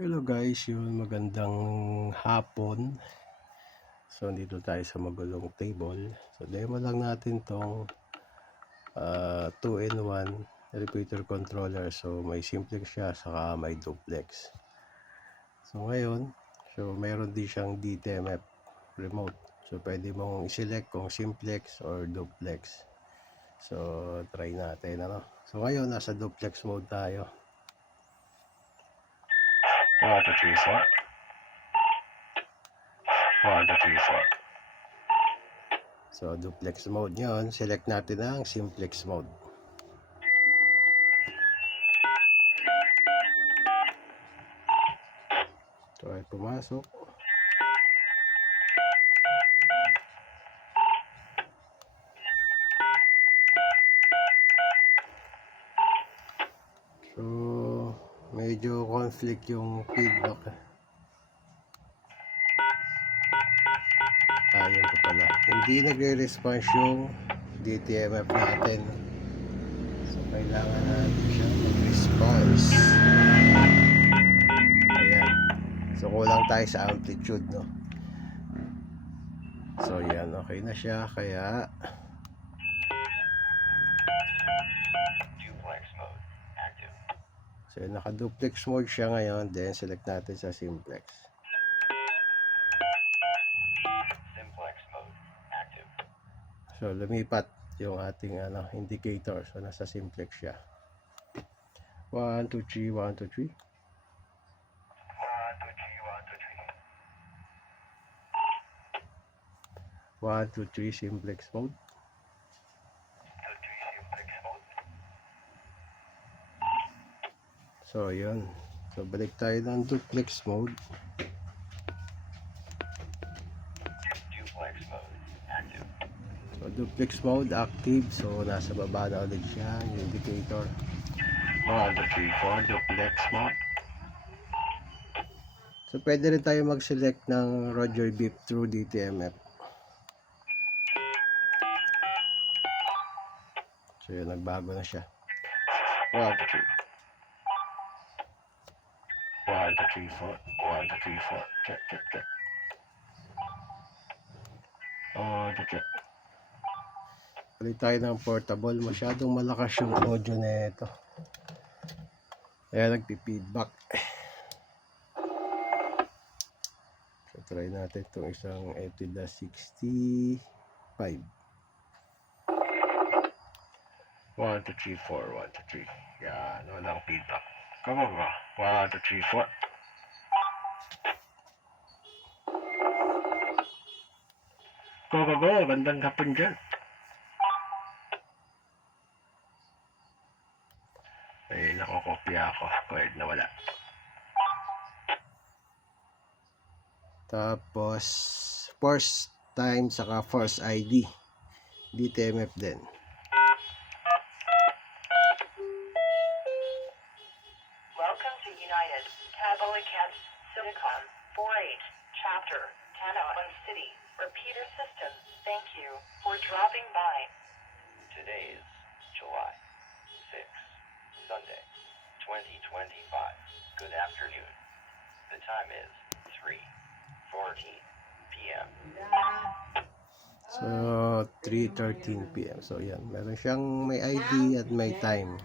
Hello guys, yun magandang hapon. So dito tayo sa magulong table. So demo lang natin tong 2-in-1 repeater controller. So may simplex siya, saka may duplex. So ngayon, meron din siyang DTMF remote. So pwede mong i-select kung simplex or duplex. So try natin ano. So ngayon nasa duplex mode tayo. 1, 2, 3, 4. 1, 2, 3, 4. So duplex mode yon, select natin ang simplex mode. So ay pumasok. So medyo conflict yung feedback. Ayun po pala, hindi nagre-response yung DTMF natin. So kailangan natin siya mag-response. Ayan. So kulang tayo sa amplitude, no? So yan, okay na siya. Kaya so naka-duplex mode siya ngayon. Then select natin sa simplex. So lumipat yung ating indicator. So nasa simplex siya. 1, 2, 3, 1, 2, 3. 1, 2, 3 simplex mode. So yun. So balik tayo ng duplex mode. So duplex mode active. So nasa baba na ulit siya yung indicator. 1, 2, 3, 4 duplex mode. So pwede rin tayo mag-select ng Roger Beep through DTMF. So yun, nagbago na siya. 1, 2, 3. 1, 2, 3, 4. 1, 2, 3, 4. Check, check, check. Check. Balik tayo ng portable. Masyadong malakas yung audio na ito. Kaya nagpi-feedback. So try natin itong isang Etida 65. 1, 2, 3, 4. 1, 2, 3. Yan, walang feedback. Come on, 1, 2, 3, 4. Go. Bandang hapon dyan. Ay, nakokopya ako. Kahit nawala. Tapos, force time saka force ID. DTMF din. Welcome to United Catholic Silicon 4H Chapter Tanawan City Repeater System. Thank you for dropping by. Today is July 6th, Sunday, 2025. Good afternoon. The time is 3:14 p.m. So, 3:13 p.m. So, yan. Meron siyang may ID at may time.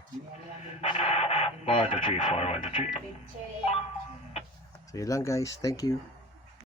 1, 2, 3, 4. 1, 2, 3. So, yun lang guys. Thank you.